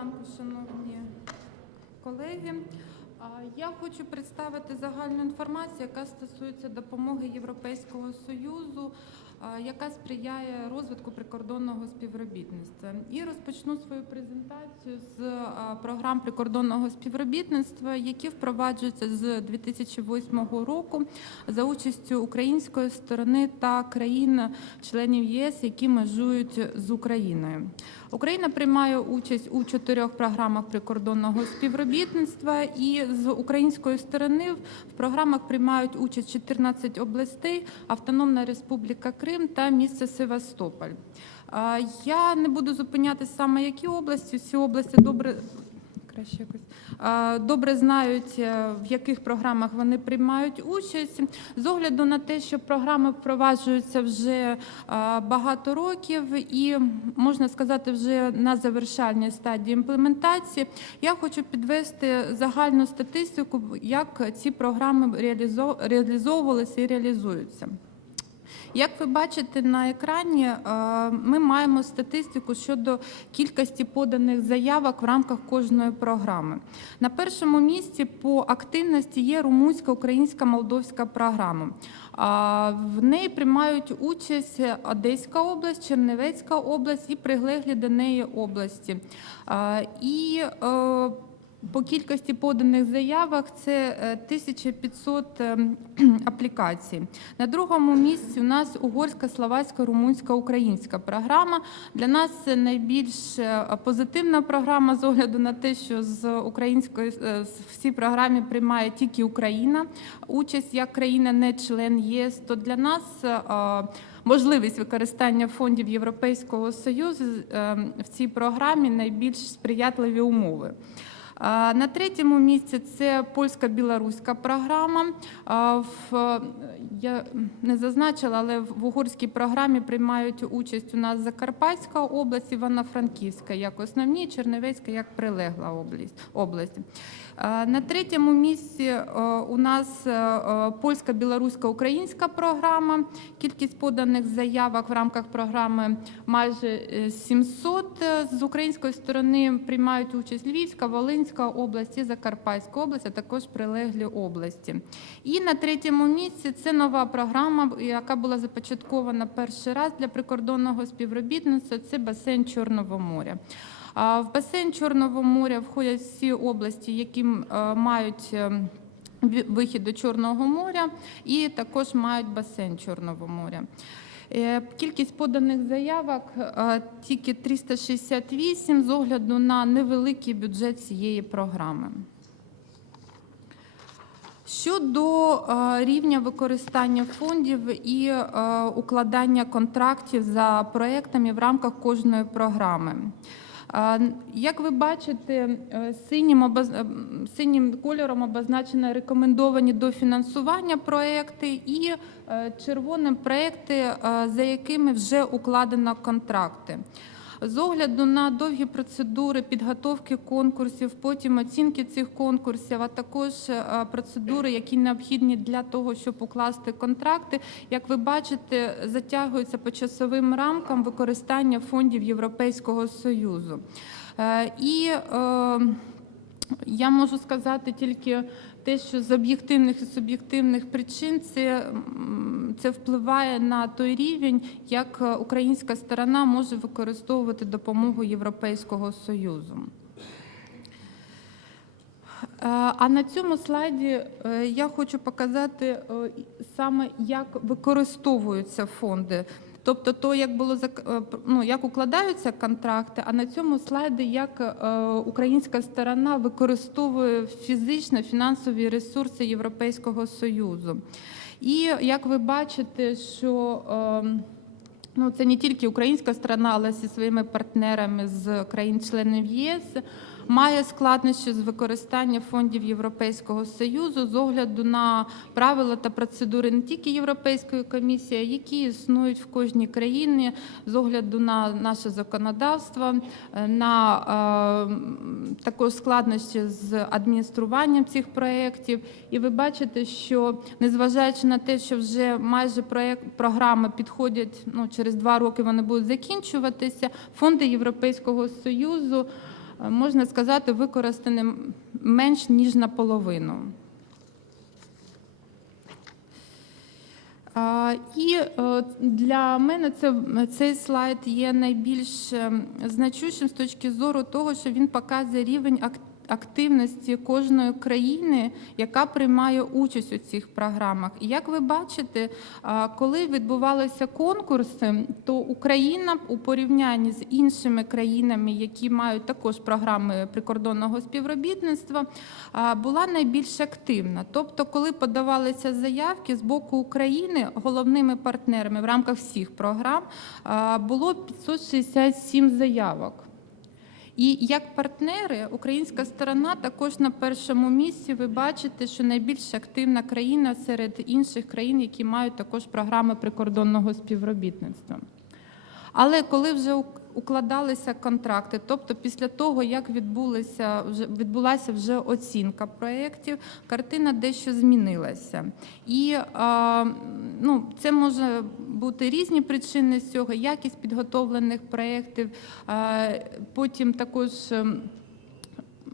ранку, шановні колеги. Я хочу представити загальну інформацію, яка стосується допомоги Європейського Союзу, яка сприяє розвитку прикордонного співробітництва. І розпочну свою презентацію з програм прикордонного співробітництва, які впроваджуються з 2008 року за участю української сторони та країн-членів ЄС, які межують з Україною. Україна приймає участь у чотирьох програмах прикордонного співробітництва, і з української сторони в програмах приймають участь 14 областей, Автономна Республіка Крим та місце Севастополь. Я не буду зупинятися саме які області. Всі області добре краще якось добре знають, е, в яких програмах вони приймають участь. З огляду на те, що програми впроваджуються вже багато років, і можна сказати, вже на завершальній стадії імплементації, я хочу підвести загальну статистику, як ці програми реалізо- реалізовувалися і реалізуються. Як ви бачите на екрані, е, ми маємо статистику щодо кількості поданих заявок в рамках кожної програми. На першому місці по активності є румунська, українська, молдовська програма. В неї приймають участь Одеська область, Чернівецька область і прилеглі до неї області. І е, по кількості поданих заявок це е, 1500 е, аплікацій. На другому місці у нас угорська, словацька, румунська, українська програма. Для нас це найбільш е, позитивна програма з огляду на те, що з української е, з- в програмі приймає тільки Україна. Участь як країна не член ЄС, то для нас. Можливість використання фондів Європейського Союзу е, в цій програмі найбільш сприятливі умови. На третьому місці це польська-білоруська програма. Я не зазначила, але в угорській програмі приймають участь у нас Закарпатська область, Івано-Франківська як основні, Чернівецька як прилегла область. На третьому місці е, у нас е, е, польська, білоруська, українська програма. Кількість поданих заявок в рамках програми майже е, 700. Е, З української сторони приймають участь Львівська, Волинська область і Закарпатська область, а також прилеглі області. І на третьому місці це нова програма, яка була започаткована перший раз для прикордонного співробітництва. Це басейн Чорного моря. В басейн Чорного моря входять всі області, які е, мають е, вихід до Чорного моря, і також мають басейн Чорного моря. Е, Кількість поданих заявок е, тільки 368 з огляду на невеликий бюджет цієї програми. Щодо е, рівня використання фондів і укладання контрактів за проектами в рамках кожної програми. Як ви бачите, е, синім, е, синім кольором обозначено рекомендовані до фінансування проекти і е, червоним проекти, за якими вже укладено контракти. З огляду на довгі процедури підготовки конкурсів, потім оцінки цих конкурсів, а також е, процедури, які необхідні для того, щоб укласти контракти, як ви бачите, затягуються по часовим рамкам використання фондів Європейського Союзу. Е, І е, я можу сказати тільки те, що з об'єктивних і суб'єктивних причин це, це впливає на той рівень, як е, українська сторона може використовувати допомогу Європейського Союзу. Е, А на цьому слайді е, я хочу показати саме, як використовуються фонди. Тобто, то, як було е, ну, як укладаються контракти, а на цьому слайді як е, українська сторона використовує фізично фінансові ресурси Європейського Союзу. І як ви бачите, що е, Ну, це не тільки українська сторона, але зі своїми партнерами з країн-членів ЄС має складнощі з використання фондів Європейського Союзу з огляду на правила та процедури не тільки Європейської комісії, які існують в кожній країні з огляду на наше законодавство, е, на е, також складнощі з адмініструванням цих проєктів. І ви бачите, що незважаючи на те, що вже майже проєкт програми підходять ну, через два роки, вони будуть закінчуватися. Фонди Європейського Союзу можна сказати, використані менш ніж наполовину. І е, для мене це, цей слайд є найбільш е, значущим з точки зору того, що він показує рівень ак- активності кожної країни, яка приймає участь у цих програмах. І як ви бачите, коли відбувалися конкурси, то Україна у порівнянні з іншими країнами, які мають також програми прикордонного співробітництва, була найбільш активна. Тобто, коли подавалися заявки з боку України, головними партнерами в рамках всіх програм було 567 заявок. І як партнери, українська сторона також на першому місці. Ви бачите, що найбільш активна країна серед інших країн, які мають також програми прикордонного співробітництва. Але коли вже укладалися контракти, тобто після того, як відбулася вже відбулася вже оцінка проєктів, картина дещо змінилася. І ну, це може бути різні причини з цього, якість підготовлених проєктів, потім також.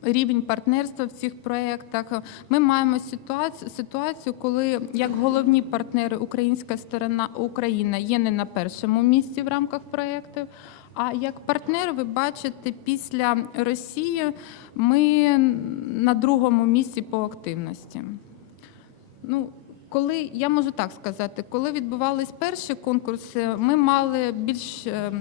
Рівень партнерства в цих проєктах. Ми маємо ситуацію, ситуацію, коли як головні партнери українська сторона Україна є не на першому місці в рамках проєктів. А як партнер, ви бачите, після Росії ми на другому місці по активності. Ну, коли я можу так сказати, коли відбувались перші конкурси, ми мали більш е,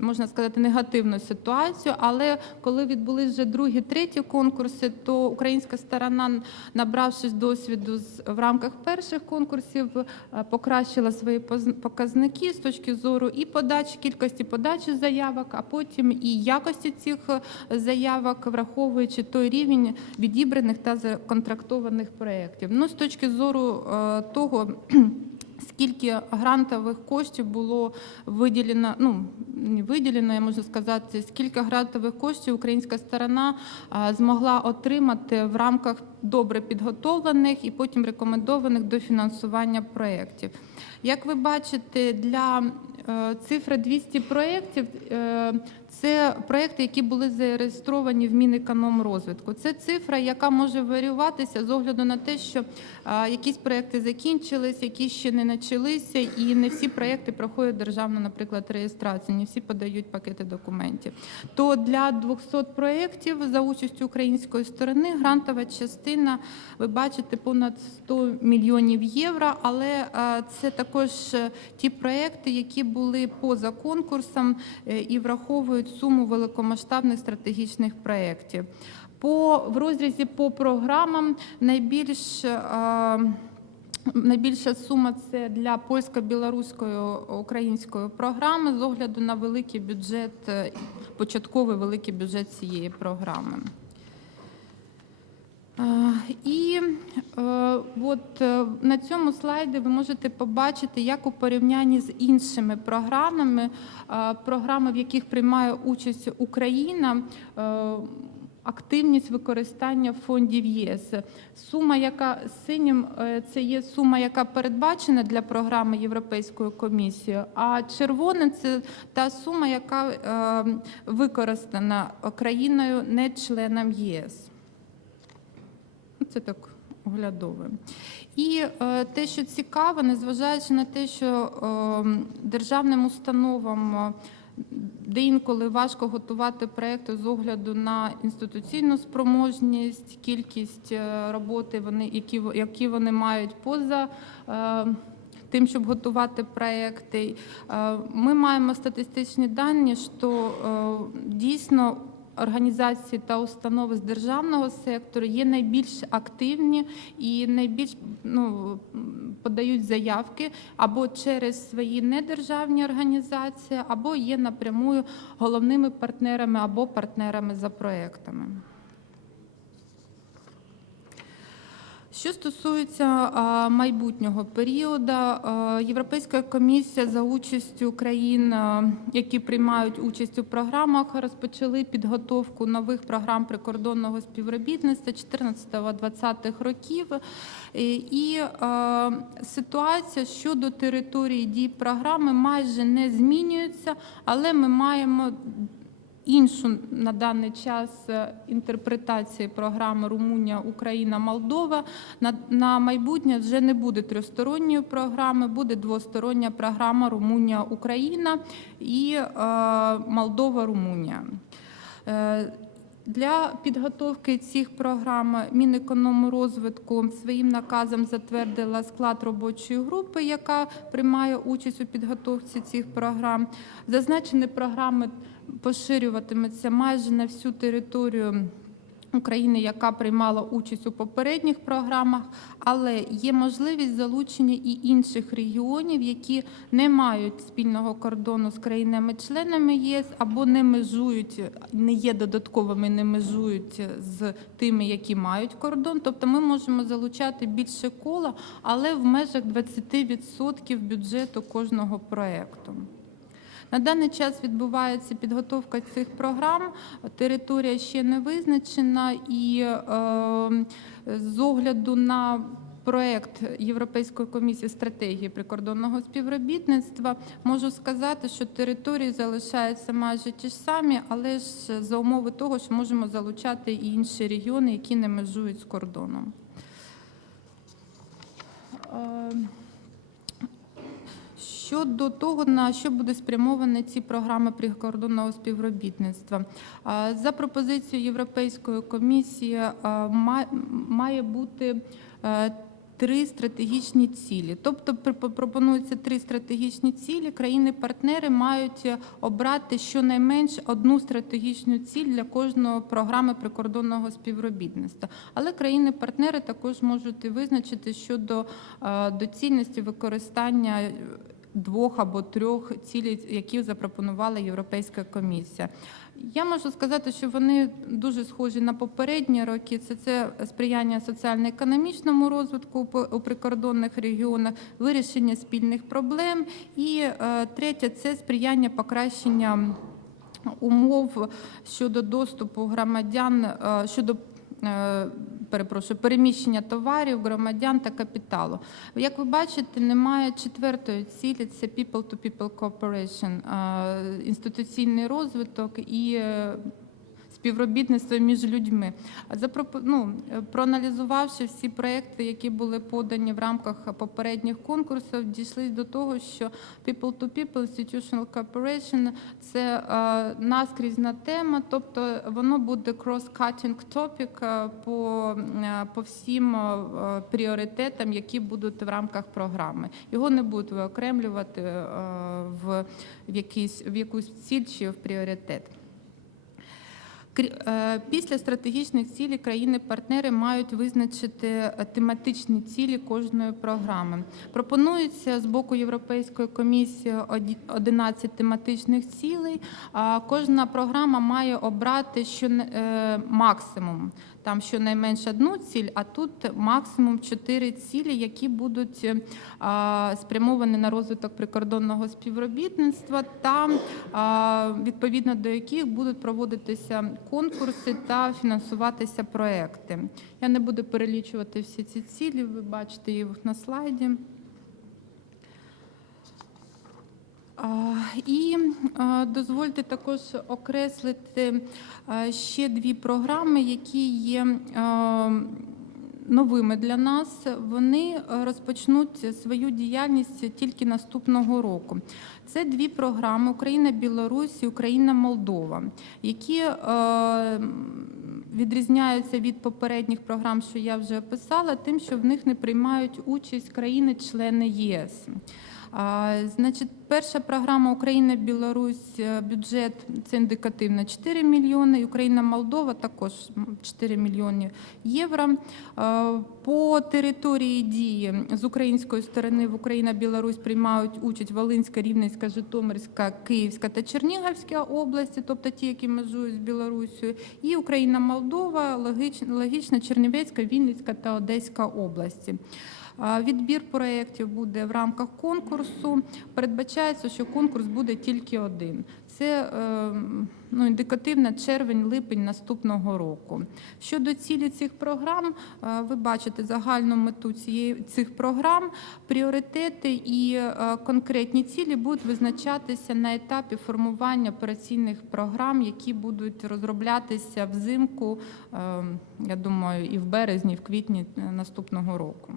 можна сказати негативну ситуацію. Але коли відбулись вже другі, треті конкурси, то українська сторона, набравшись досвіду з- в рамках перших конкурсів, е, покращила свої показники з точки зору і подачі кількості подачі заявок, а потім і якості цих е, заявок, враховуючи той рівень відібраних та законтрактованих проєктів. Ну, з точки зору того, скільки грантових коштів було виділено, ну не виділено, я можу сказати, скільки грантових коштів українська сторона змогла отримати в рамках добре підготовлених і потім рекомендованих до фінансування проєктів. Як ви бачите, для е, цифри 200 проєктів е, це проєкти, які були зареєстровані в Мінекономрозвитку. Це цифра, яка може варіюватися з огляду на те, що якісь проєкти закінчились, які ще не почалися, і не всі проєкти проходять державну, наприклад, реєстрацію, не всі подають пакети документів. То для 200 проєктів за участю української сторони грантова частина, ви бачите, понад 100 мільйонів євро, але це також е, ті проєкти, які були поза конкурсом е, і враховують суму великомасштабних стратегічних проєктів. По в розрізі по програмам найбільш а, Найбільша сума це для польсько-білоруської української програми з огляду на великий бюджет, е, початковий великий бюджет цієї програми. Е, І е, от е, на цьому слайді ви можете побачити, як у порівнянні з іншими програмами, програми, в яких приймає участь Україна, активність використання фондів єС. Сума, яка синім, це є сума, яка передбачена для програми Європейською комісією, а червоним це та сума, яка використана країною не членом ЄС. Це так оглядове. І е, те, що цікаво, незважаючи на те, що е, державним установам е, де інколи важко готувати проекти з огляду на інституційну спроможність, кількість е, роботи, вони, які, які вони мають поза. е, Тим, щоб готувати проекти, Е, ми маємо статистичні дані, що дійсно організації та установи з державного сектору є найбільш активні і найбільш ну, подають заявки або через свої недержавні організації, або є напрямую головними партнерами або партнерами за проектами. Що стосується майбутнього періоду, Європейська комісія за участю країн, які приймають участь у програмах, розпочали підготовку нових програм прикордонного співробітництва 14-20 років. І, ситуація щодо території дій програми майже не змінюється, але ми маємо іншу на даний час е, інтерпретації програми Румунія, Україна, Молдова. На, на майбутнє вже не буде трьохсторонньої програми, буде двостороння програма Румунія, Україна і е, Молдова, Румунія. Е, Для підготовки цих програм Мінекономрозвитку своїм наказом затвердила склад робочої групи, яка приймає участь у підготовці цих програм. Зазначені програми поширюватимуться майже на всю територію. України, яка приймала участь у попередніх програмах, але є можливість залучення і інших регіонів, які не мають спільного кордону з країнами-членами ЄС або не межують, не є додатковими, не межують з тими, які мають кордон. Тобто ми можемо залучати більше кола, але в межах 20% бюджету кожного проекту. На даний час відбувається підготовка цих програм. Територія ще не визначена, і е, з огляду на проект Європейської комісії стратегії прикордонного співробітництва можу сказати, що території залишаються майже ті ж самі, але ж за умови того, що можемо залучати і інші регіони, які не межують з кордоном. Щодо того, на що буде спрямовані ці програми прикордонного співробітництва, за пропозицією Європейської комісії має бути е, три стратегічні цілі. Тобто пр- пропонується три стратегічні цілі. Країни-партнери мають обрати щонайменш одну стратегічну ціль для кожної програми прикордонного співробітництва. Але країни-партнери також можуть визначити щодо е, доцільності використання двох або трьох цілей, які запропонувала Європейська комісія. Я можу сказати, що вони дуже схожі на попередні роки. Це, це сприяння соціально-економічному розвитку у прикордонних регіонах, вирішення спільних проблем. І е, третє це сприяння покращення умов щодо доступу громадян е, щодо. Перепрошую, переміщення товарів, громадян та капіталу. Як ви бачите, немає четвертої цілі це people-to-people cooperation, е, інституційний розвиток і е, співробітництво між людьми. Ну, е, проаналізувавши всі проекти, які були подані в рамках попередніх конкурсів, дійшли до того, що people-to-people institutional cooperation – це е, наскрізна тема, тобто воно буде cross-cutting topic е, по, по всім пріоритетам, які будуть в рамках програми. Його не будуть виокремлювати в, якийсь, в якусь ціль чи в пріоритет. Е, Після стратегічних цілей країни-партнери мають визначити е, тематичні цілі кожної програми. Пропонується з боку Європейської комісії оді- 11 тематичних цілей. Кожна програма має обрати що максимум. Там щонайменше одну ціль, а тут максимум чотири цілі, які будуть е, спрямовані на розвиток прикордонного співробітництва, та відповідно до яких будуть проводитися конкурси та фінансуватися проекти. Я не буду перелічувати всі ці цілі, ви бачите їх на слайді. А, І дозвольте також окреслити ще дві програми, які є новими для нас. Вони розпочнуть свою діяльність тільки наступного року. Це дві програми Україна, Білорусь і Україна, Молдова, які відрізняються від попередніх програм, що я вже описала, тим, що в них не приймають участь країни-члени ЄС. Значить, перша програма Україна, Білорусь, е, бюджет це індикативно 4 мільйони. Україна, Молдова також м, 4 мільйони євро. Е, По території дії з української сторони в Україна, Білорусь приймають участь Волинська, Рівненська, Житомирська, Київська та Чернігівська області, тобто ті, які межують з Білорусію, і Україна, Молдова, логічно, логічно Чернівецька, Вінницька та Одеська області. Відбір проєктів буде в рамках конкурсу. Передбачається, що конкурс буде тільки один. Це е, ну, індикативно червень-липень наступного року. Щодо цілі цих програм, е, ви бачите загальну мету цієї цих програм. Пріоритети і е, конкретні цілі будуть визначатися на етапі формування операційних програм, які будуть розроблятися взимку, я думаю, і в березні, і в квітні наступного року.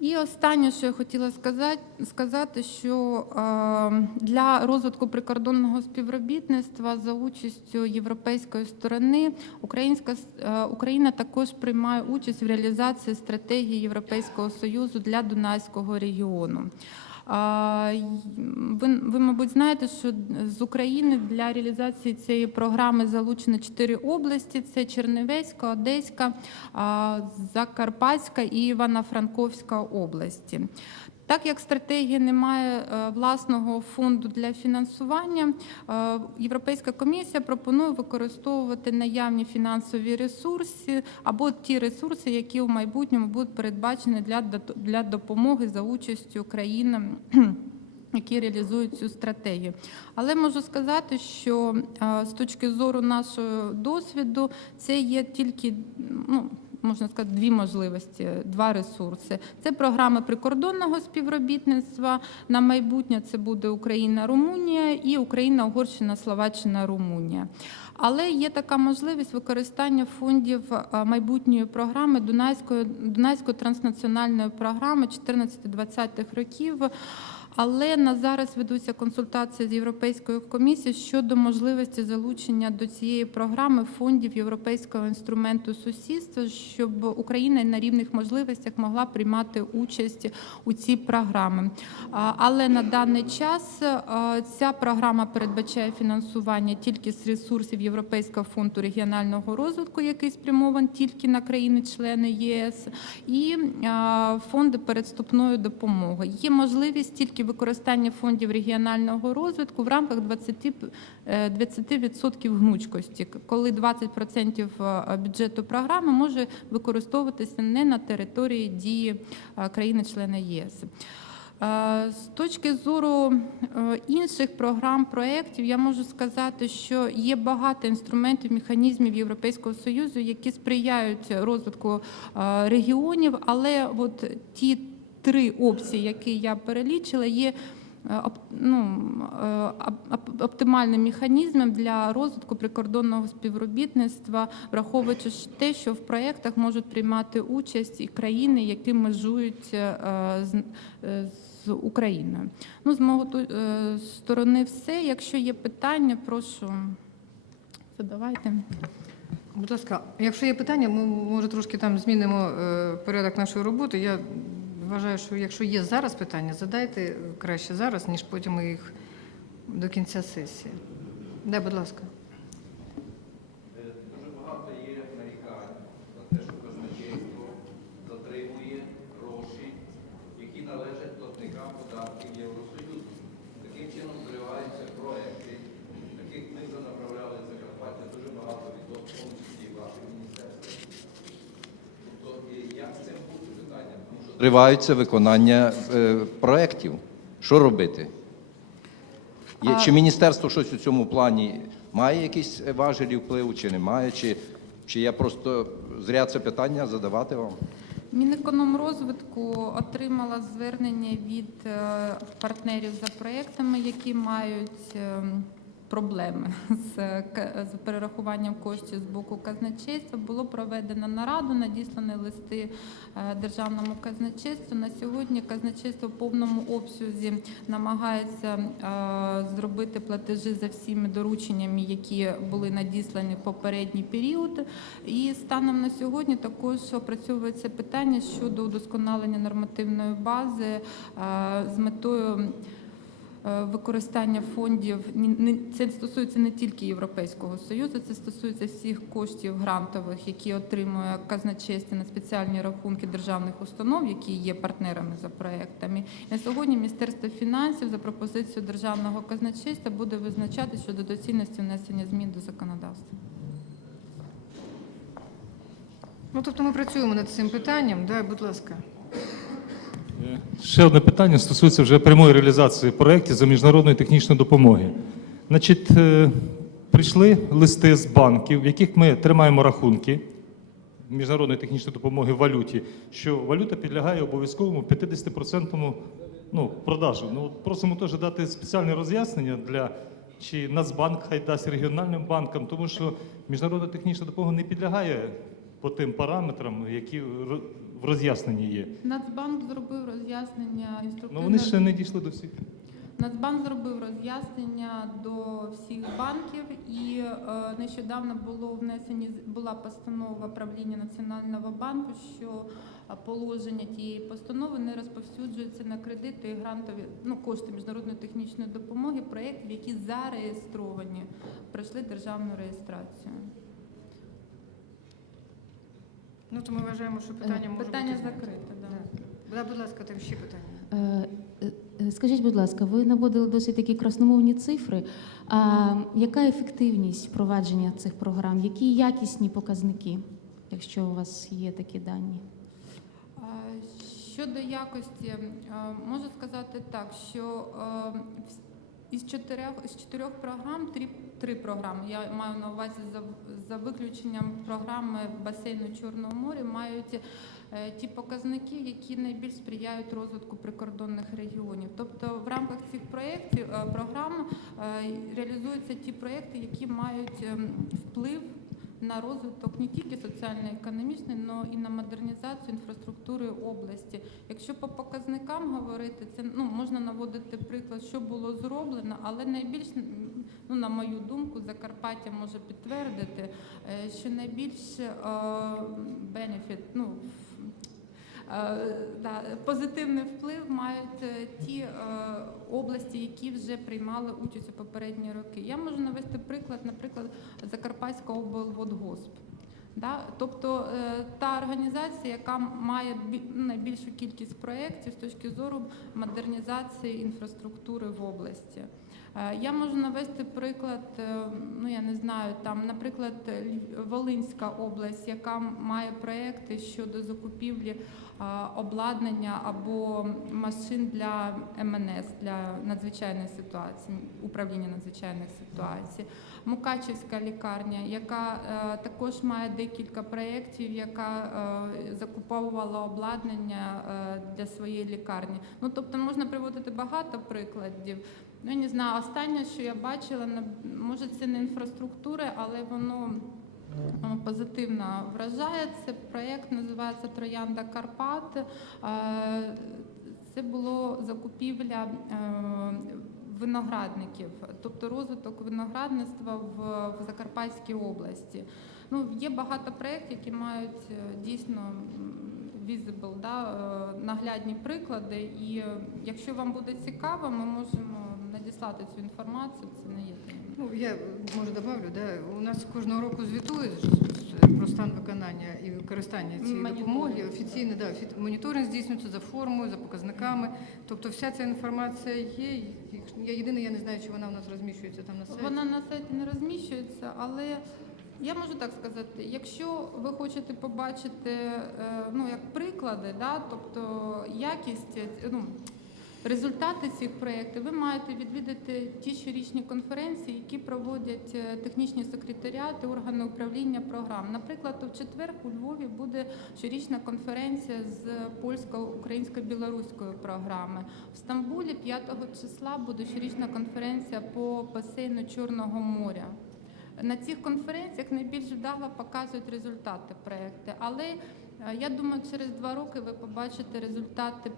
І останнє, що я хотіла сказати, сказати, що е, для розвитку прикордонного співробітництва за участю європейської сторони Українська е, Україна також приймає участь в реалізації стратегії Європейського союзу для Дунайського регіону. Ви, ви, мабуть, знаєте, що з України для реалізації цієї програми залучено чотири області: це Чернівецька, Одеська, Закарпатська і Івано-Франковська області. Так як стратегія не має е, власного фонду для фінансування, е, Європейська комісія пропонує використовувати наявні фінансові ресурси або ті ресурси, які в майбутньому будуть передбачені для, для допомоги за участю країн. Які реалізують цю стратегію, але можу сказати, що е, з точки зору нашого досвіду, це є тільки ну можна сказати, дві можливості, два ресурси. Це програми прикордонного співробітництва на майбутнє. Це буде Україна, Румунія і Україна, Угорщина, Словаччина, Румунія. Але є така можливість використання фондів е, майбутньої програми Дунайської Дунайської транснаціональної програми 14-20 років. Але на зараз ведуться консультації з Європейською комісією щодо можливості залучення до цієї програми фондів Європейського інструменту сусідства, щоб Україна на рівних можливостях могла приймати участь у цій програмі. Але на даний час ця програма передбачає фінансування тільки з ресурсів Європейського фонду регіонального розвитку, який спрямований тільки на країни-члени єС, і фонди передступної допомоги. Є можливість тільки використання фондів регіонального розвитку в рамках 20, е, 20% гнучкості, коли 20% бюджету програми може використовуватися не на території дії е, країни-члени ЄС. Е, З точки зору е, інших програм, проєктів, я можу сказати, що є багато інструментів, механізмів Європейського Союзу, які сприяють розвитку е, регіонів, але от ті три опції, які я перелічила, є е, ну, е, оп- оп- оптимальним механізмом для розвитку прикордонного співробітництва, враховуючи те, що в проєктах можуть приймати участь і країни, які межують е, з, з Україною. Ну, з мого сторони, все. Якщо є питання, прошу задавайте. Будь ласка, якщо є питання, ми може трошки там змінимо порядок нашої роботи. Я вважаю, що якщо є зараз питання, задайте краще зараз, ніж потім їх до кінця сесії. Да, будь ласка. Дуже багато є нарікань на те, що казначейство затримує гроші, які належать платникам податків Євросоюзу. Таким чином зриваються проекти, таких ми вже направляли в Закарпаття дуже багато відомих, в тому числі і ваше міністерство. Тобто, і як з цим бути зриваються виконання е, проєктів. Що робити? Є, Чи міністерство щось у цьому плані має якісь важелі впливу, чи немає, чи, чи я просто зря це питання задавати вам? Мінекономрозвитку отримала звернення від е, партнерів за проектами, які мають е, проблеми з, з перерахуванням коштів з боку казначейства. Було проведено нараду, надіслані листи е, державному казначейству. На сьогодні казначейство в повному обсязі намагається е, зробити платежі за всіми дорученнями, які були надіслані в попередній період. І станом на сьогодні також опрацьовується питання щодо удосконалення нормативної бази е, з метою. Е, Використання фондів це стосується не тільки Європейського союзу, це стосується всіх коштів грантових, які отримує казначейство на спеціальні рахунки державних установ, які є партнерами за проектами. На сьогодні Міністерство фінансів за пропозицією державного казначейства буде визначати щодо доцільності внесення змін до законодавства. Ну, тобто ми працюємо над цим питанням, да, будь ласка. Ще одне питання стосується вже прямої реалізації проєктів за міжнародної технічної допомоги. Значить, е, прийшли листи з банків, в яких ми тримаємо рахунки міжнародної технічної допомоги в валюті, що валюта підлягає обов'язковому 50% ну, продажу. Ну, просимо теж дати спеціальне роз'яснення для чи Нацбанк хай дасть регіональним банкам, тому що міжнародна технічна допомога не підлягає по тим параметрам, які в роз'ясненні є. Нацбанк зробив роз'яснення інструктивно. Ну вони ще не дійшли до всіх. Нацбанк зробив роз'яснення до всіх банків, і е, нещодавно було внесені була постанова правління Національного банку, що е, положення тієї постанови не розповсюджується на кредити і грантові ну кошти міжнародної технічної допомоги проєктів, які зареєстровані, пройшли державну реєстрацію. Ну, то ми вважаємо, що питання може Питання бути закрите. Да. Да. Да, будь ласка, там ще питання. Е, е, е, Скажіть, будь ласка, ви наводили досить такі красномовні цифри. А яка ефективність впровадження цих програм? Які якісні показники, якщо у вас є такі дані? Щодо якості, е, можу сказати так, що е, із чотирьох із чотирьох програм три, три програми. Я маю на увазі за, за виключенням програми басейну Чорного моря, мають е, ті показники, які найбільш сприяють розвитку прикордонних регіонів. Тобто в рамках цих проєктів е, програм е, реалізуються ті проєкти, які мають ем, вплив на розвиток не тільки соціально-економічний, але і на модернізацію інфраструктури області. Якщо по показникам говорити, це ну можна наводити приклад, що було зроблено, але найбільш ну на мою думку, Закарпаття може підтвердити, е, що найбільш е, бенефіт, ну Е, да, позитивний вплив мають е, ті області, які вже приймали участь у попередні роки. Я можу навести приклад, наприклад, Закарпатська облводгосп. Да? Тобто та організація, яка має ну, найбільшу кількість проєктів з точки зору модернізації інфраструктури в області. Е, Я можу навести приклад, е, ну я не знаю, там, наприклад, Волинська область, яка має проекти щодо закупівлі обладнання або машин для МНС для надзвичайних ситуацій, управління надзвичайних ситуацій. Мукачівська лікарня, яка е, також має декілька проєктів, яка е, закуповувала обладнання е, для своєї лікарні. Ну тобто можна приводити багато прикладів. Ну, я не знаю, останнє, що я бачила, може це не інфраструктура, але воно позитивно вражає. Це проєкт називається Троянда Карпат. Е, Це було закупівля е, виноградників, тобто розвиток виноградництва в, Закарпатській області. Ну, є багато проєктів, які мають е, дійсно visible, да, наглядні приклади. І якщо вам буде цікаво, ми можемо надіслати цю інформацію. Це не є. Ну, я може добавлю, да, у нас кожного року звітують про стан виконання і використання цієї Моніторинг, допомоги. Офіційно, да, офі- моніторинг здійснюється за формою, за показниками. Тобто вся ця інформація є. Я єдине, я не знаю, чи вона у нас розміщується там на сайті. Вона на сайті не розміщується, але я можу так сказати, якщо ви хочете побачити е, ну, як приклади, да, тобто якість, е, ну, результати цих проєктів, ви маєте відвідати ті щорічні конференції, які проводять е, технічні секретаріати, органи управління програм. Наприклад, в четвер у Львові буде щорічна конференція з польсько-українсько-білоруської програми. В Стамбулі 5 числа буде щорічна конференція по басейну Чорного моря. На цих конференціях найбільш вдало показують результати проєкту, але я думаю, через два роки ви побачите результати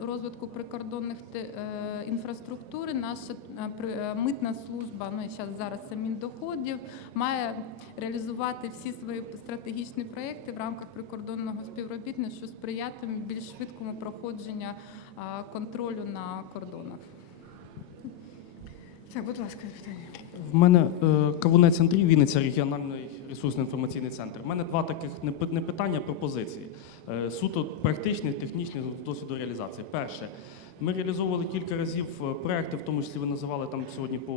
розвитку прикордонних е, інфраструктури. Наша е, е, митна служба, ну і зараз зараз це Міндоходів, має реалізувати всі свої стратегічні проєкти в рамках прикордонного співробітництва, що сприятиме більш швидкому проходженню е, контролю на кордонах. Так, будь ласка, питання. В мене е, Кавунець Андрій, Вінниця, регіональний ресурсно-інформаційний центр. У мене два таких не пи- питання, а пропозиції. Е, суто практичні, технічні з досвіду реалізації. Перше, Ми реалізовували кілька разів е, проекти, в тому числі ви називали там сьогодні по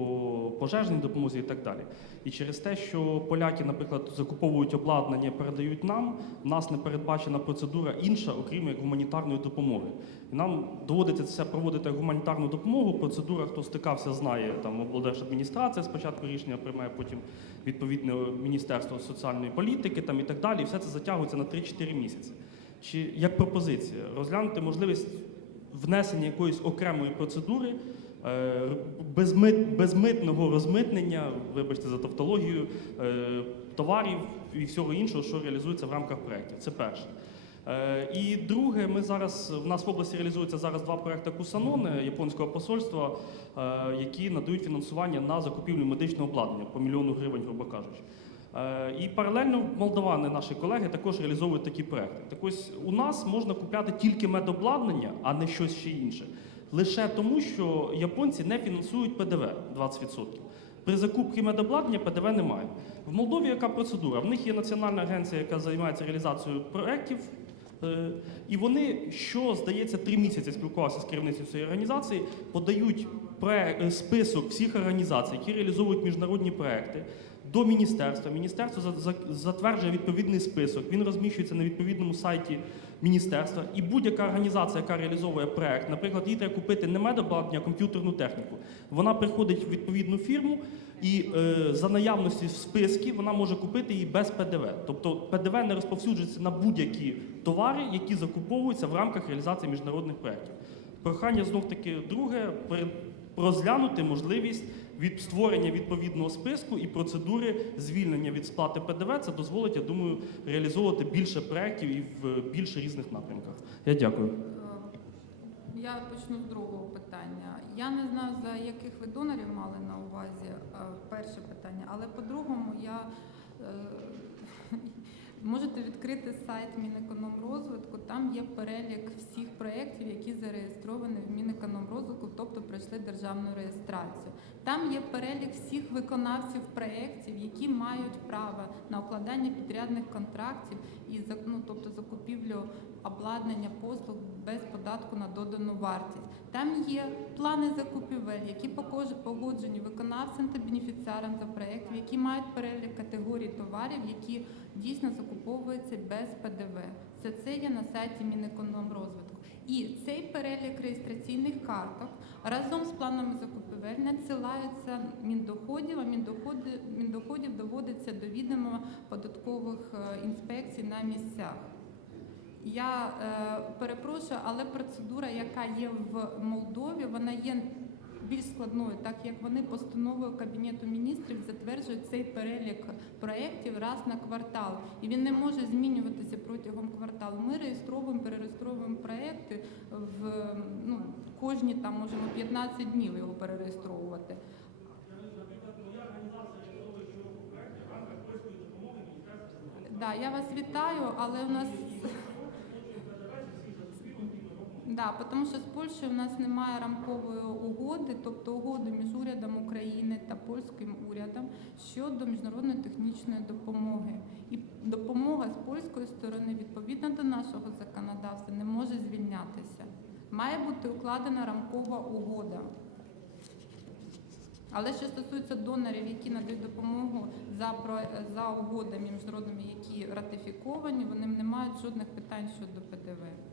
пожежній допомозі і так далі. І через те, що поляки, наприклад, закуповують обладнання, передають нам, в нас не передбачена процедура інша, окрім як гуманітарної допомоги. І нам доводиться це проводити гуманітарну допомогу. Процедура, хто стикався, знає там облдержадміністрація спочатку рішення приймає, потім відповідне Міністерство соціальної політики там і так далі. Все це затягується на 3-4 місяці. Чи як пропозиція розглянути можливість внесення якоїсь окремої процедури е, безмит, безмитного розмитнення, вибачте за тавтологію, е, товарів і всього іншого, що реалізується в рамках проєктів. Це перше. Е, І друге, ми зараз в нас в області реалізуються зараз два проекти Кусаноне японського посольства, які надають фінансування на закупівлю медичного обладнання по мільйону гривень, грубо кажучи. Е, І паралельно молдавани, наші колеги, також реалізовують такі проекти. Так ось у нас можна купляти тільки медобладнання, а не щось ще інше. Лише тому, що японці не фінансують ПДВ 20%. При закупці медобладнання ПДВ немає. В Молдові яка процедура? В них є національна агенція, яка займається реалізацією проєктів. Е, І вони, що здається, три місяці спілкувався з керівництвом цієї організації, подають список всіх організацій, які реалізовують міжнародні проекти, до міністерства. Міністерство за- за- затверджує відповідний список. Він розміщується на відповідному сайті міністерства. І будь-яка організація, яка реалізовує проект, наприклад, їй треба купити не медобладнання, а комп'ютерну техніку. Вона приходить в відповідну фірму. І е, за наявності в списку вона може купити її без ПДВ. Тобто ПДВ не розповсюджується на будь-які товари, які закуповуються в рамках реалізації міжнародних проєктів. Прохання знов таки друге розглянути можливість від створення відповідного списку і процедури звільнення від сплати ПДВ. Це дозволить, я думаю, реалізовувати більше проєктів і в більше різних напрямках. Я дякую. Е, Я почну з другого питання. Я не знаю, за яких ви донорів мали на увазі е, перше питання, але по-другому я е, можете відкрити сайт Мінекономрозвитку. Там є перелік всіх проєктів, які зареєстровані в Мінекономрозвитку, тобто пройшли державну реєстрацію. Там є перелік всіх виконавців проєктів, які мають право на укладання підрядних контрактів і ну, тобто закупівлю обладнання послуг без податку на додану вартість. Там є плани закупівель, які погоджені виконавцем та бенефіціаром за проєктів, які мають перелік категорій товарів, які дійсно закуповуються без ПДВ. Все це є на сайті Мінекономрозвитку. І цей перелік реєстраційних карток разом з планами закупівель надсилаються Міндоходів, а Міндоходів доводиться до відома податкових е, інспекцій на місцях. Я е, перепрошую, але процедура, яка є в Молдові, вона є більш складною, так як вони постановою Кабінету міністрів затверджують цей перелік проєктів раз на квартал, і він не може змінюватися протягом кварталу. Ми реєстровуємо, перереєстровуємо проєкти в ну, кожні там можемо 15 днів його перереєстровувати. Да, я вас вітаю, але у нас Да, тому що з Польщею в нас немає рамкової угоди, тобто угоди між урядом України та польським урядом щодо міжнародної технічної допомоги. І допомога з польської сторони відповідно до нашого законодавства не може звільнятися. Має бути укладена рамкова угода. Але що стосується донорів, які надають допомогу за за угодами міжнародними, які ратифіковані, вони не мають жодних питань щодо ПДВ.